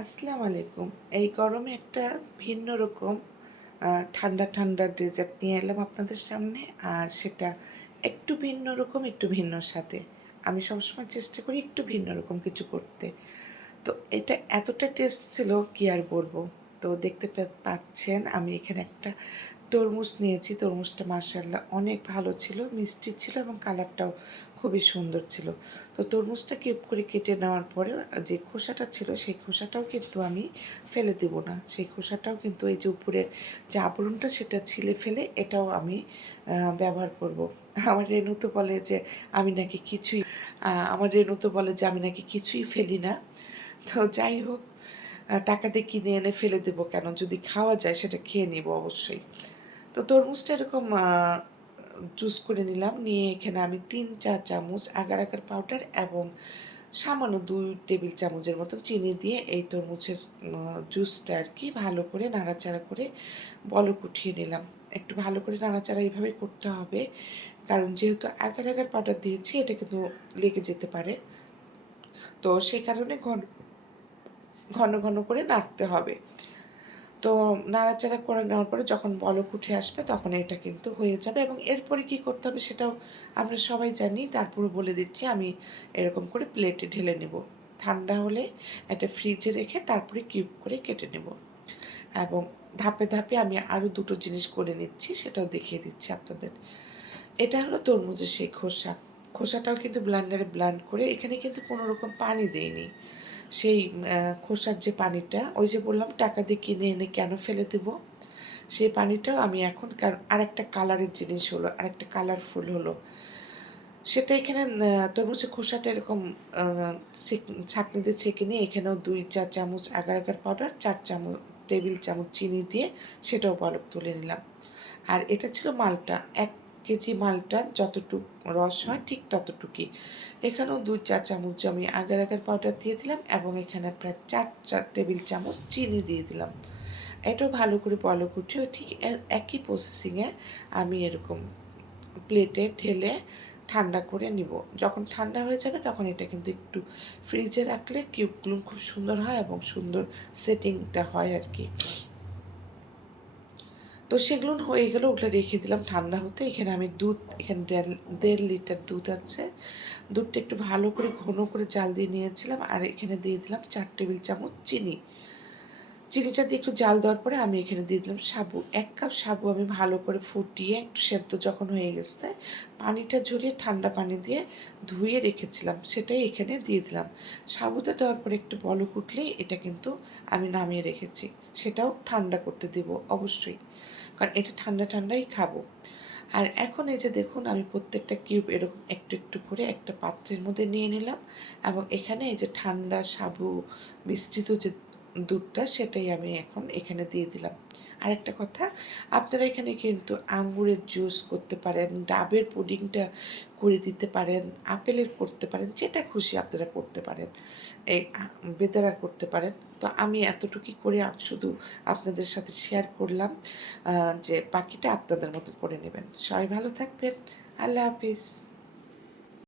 আসসালামু আলাইকুম। এই গরমে একটা ভিন্ন রকম ঠান্ডা, ঠান্ডা ডেজার্ট নিয়ে এলাম আপনাদের সামনে। আর সেটা একটু ভিন্ন রকম, একটু ভিন্ন স্বাদে। আমি সবসময় চেষ্টা করি একটু ভিন্ন রকম কিছু করতে। তো এটা এতটা টেস্ট ছিল কি আর বলবো। তো দেখতে পাচ্ছেন আমি এখানে একটা তরমুজ নিয়েছি। তরমুজটা মাশাআল্লাহ অনেক ভালো ছিল, মিষ্টি ছিল এবং কালারটাও খুবই সুন্দর ছিল। তো তরমুজটা কিউব করে কেটে নেওয়ার পরে যে খোসাটা ছিল সেই খোসাটাও কিন্তু আমি ফেলে দেব না। সেই খোসাটাও কিন্তু এই যে উপরের যে আবরণটা সেটা ছিলে ফেলে এটাও আমি ব্যবহার করব। আমার রেনু তো বলে যে আমি নাকি কিছুই আমার রেনু তো বলে যে আমি নাকি কিছুই ফেলি না। তো যাই হোক, টাকা দিয়ে কিনে এনে ফেলে দেবো কেন? যদি খাওয়া যায় সেটা খেয়ে নিব অবশ্যই। তো তরমুজটা এরকম জুস করে নিলাম, নিয়ে এখানে আমি 3 চা চামচ আগার আগার পাউডার এবং সামান্য 2 টেবিল চামচের মতো চিনি দিয়ে এই তরমুজের জুসটা আর কি ভালো করে নাড়াচাড়া করে বলক উঠিয়ে নিলাম। একটু ভালো করে নাড়াচাড়া এইভাবে করতে হবে, কারণ যেহেতু আগার আগার পাউডার দিয়েছি এটা কিন্তু লেগে যেতে পারে। তো সেই কারণে ঘন ঘন ঘন করে নাড়তে হবে। তো নাড়াচাড়া করে নেওয়ার পরে যখন বলক উঠে আসবে তখন এটা কিন্তু হয়ে যাবে, এবং এরপরে কী করতে হবে সেটাও আমরা সবাই জানি, তারপরে বলে দিচ্ছি। আমি এরকম করে প্লেটে ঢেলে নেব। ঠান্ডা হলে এটা ফ্রিজে রেখে তারপরে কিউব করে কেটে নেব। এবং ধাপে ধাপে আমি আরও দুটো জিনিস করে নিচ্ছি, সেটাও দেখিয়ে দিচ্ছি আপনাদের। এটা হলো তরমুজের সেই খোসা। খোসাটাও কিন্তু ব্লেন্ডারে ব্লেন্ড করে, এখানে কিন্তু কোনো রকম পানি দেইনি। সেই খোসার যে পানিটা, ওই যে বললাম টাকা দিয়ে কিনে এনে কেন ফেলে দেব, সেই পানিটাও আমি এখন, কারণ আরেকটা কালারের জিনিস হলো, আরেকটা কালারফুল হলো সেটা এখানে। তরমুজের খোসাটা এরকম ছাঁকনিতে ছেঁকে নিয়ে এখানেও 2 চা চামচ আগার আগার পাউডার, 4 টেবিল চামচ চিনি দিয়ে সেটাও বলক তুলে নিলাম। আর এটা ছিল মালটা, 1 কেজি মালটার যতটুক রস হয় ঠিক ততটুকুই। এখানেও 2 চা চামচ আমি আগার আগার পাউডার দিয়ে দিলাম এবং এখানে প্রায় 4 টেবিল চামচ চিনি দিয়ে দিলাম। এটাও ভালো করে বলক উঠেও ঠিক একই প্রসেসিংয়ে আমি এরকম প্লেটে ঢেলে ঠান্ডা করে নিব। যখন ঠান্ডা হয়ে যাবে তখন এটা কিন্তু একটু ফ্রিজে রাখলে কিউবগুলো খুব সুন্দর হয় এবং সুন্দর সেটিংটা হয় আর কি। তো সেগুলো হয়ে গেলে ওগুলো রেখে দিলাম ঠান্ডা হতে। এখানে আমি দুধ, এখানে 1.5 লিটার দুধ আছে। দুধটা একটু ভালো করে ঘন করে জাল দিয়ে নিয়েছিলাম, আর এখানে দিয়ে দিলাম 4 টেবিল চামচ চিনি। চিনিটা দিয়ে একটু জাল দেওয়ার পরে আমি এখানে দিয়ে দিলাম সাবু। 1 কাপ সাবু আমি ভালো করে ফুটিয়ে একটু সেদ্ধ যখন হয়ে গেছে, পানিটা ঝরিয়ে ঠান্ডা পানি দিয়ে ধুয়ে রেখেছিলাম, সেটাই এখানে দিয়ে দিলাম। সাবুটা দেওয়ার পরে একটু বলক উঠলেই এটা কিন্তু আমি নামিয়ে রেখেছি। সেটাও ঠান্ডা করতে দেব অবশ্যই, কারণ এটা ঠান্ডা ঠান্ডাই খাবো। আর এখন এই যে দেখুন, আমি প্রত্যেকটা কিউব এরকম একটু একটু করে একটা পাত্রের মধ্যে নিয়ে নিলাম, এবং এখানে এই যে ঠান্ডা সাবু মিশ্রিত যে দুধটা সেটাই আমি এখন এখানে দিয়ে দিলাম। আরেকটা কথা, আপনারা এখানে কিন্তু আঙ্গুরের জুস করতে পারেন, ডাবের পুডিংটা করে দিতে পারেন, আপেলের করতে পারেন, যেটা খুশি আপনারা করতে পারেন, এই বেদানার করতে পারেন। তো আমি এতটুকুই করে শুধু আপনাদের সাথে শেয়ার করলাম, যে বাকিটা আপনাদের মতো করে নেবেন। সবাই ভালো থাকবেন। আল্লাহ হাফিজ।